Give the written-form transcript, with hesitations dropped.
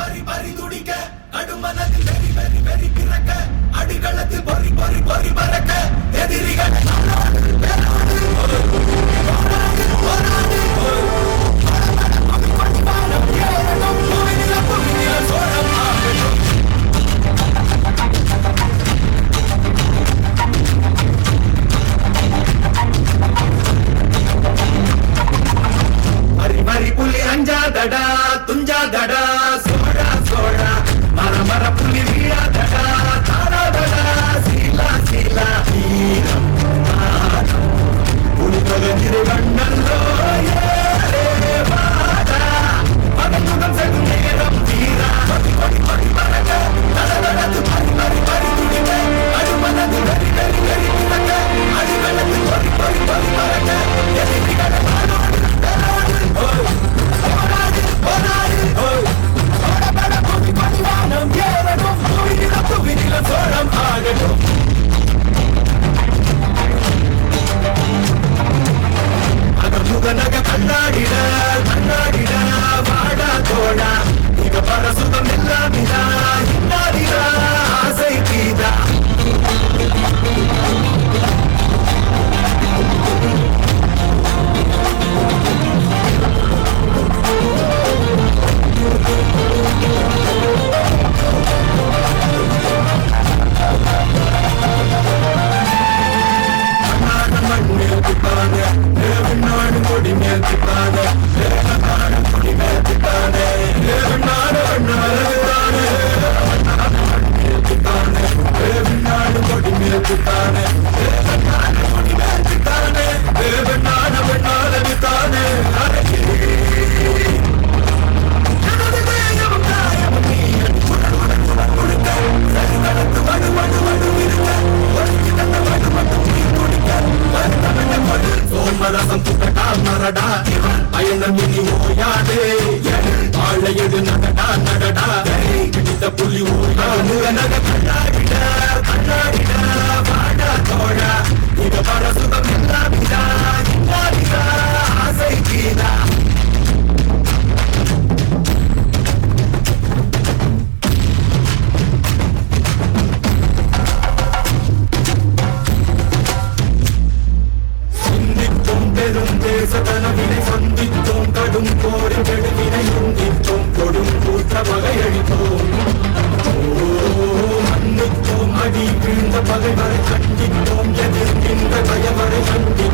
பறி பறி துடிக்க நடுமனதில் வெறி வெறி வெறி பிறக்க அடிகளத்தில் பொறி பொறி பொறி பறக்க எதிரிகள் புலி அஞ்சாதடா துஞ்சாதடா சோழா சோழா மர மர புலி வீழாதடா தாராதடா சீலா சீலா வீரம் மானம் புலி தொலைஞ்சிரு கண்ணல்லோ ஏரே வாடா பகத்துடன் செல்லும் நேரம் தீரா படி படி படி பறக்க தடதடத்து பறி பறி பறி துடிக்க அடிமனது வெறி வெறி வெறி பிறக்க அடிவெள்ளத்து பறி பறி பறி பறக்க எதிரிகளை நாடோடு சோழம் ஆகட்டும் அகமுகனக கண்ணாடிட கண்ணாடிட வாடா தோடா இக பரசுதம் எல்லாமிதா இன்னாதிடா ஆசை கீதா சோமரசம் துட்டடா மரடா பயணம் இனி ஓயாதே வாழையடு நடடா நடடா பிடித்த புலி ஓயாத கண்ணாடிட கண்ணாடிட வாடா தோழா இக பரசுதம் எல்லாமிதா இன்னாதிடா ஆசை கீதா தேசத்தனவினை சந்தித்தோம் கடும் போரின் கெடுவினை உந்தித்தோம் கொடும் கூற்ற வகையளித்தோம் மன்னித்தோம் அடி வீழ்ந்த பகைவரை கண்டித்தோம் எதிர்க்கின்ற பயவரை கண்டி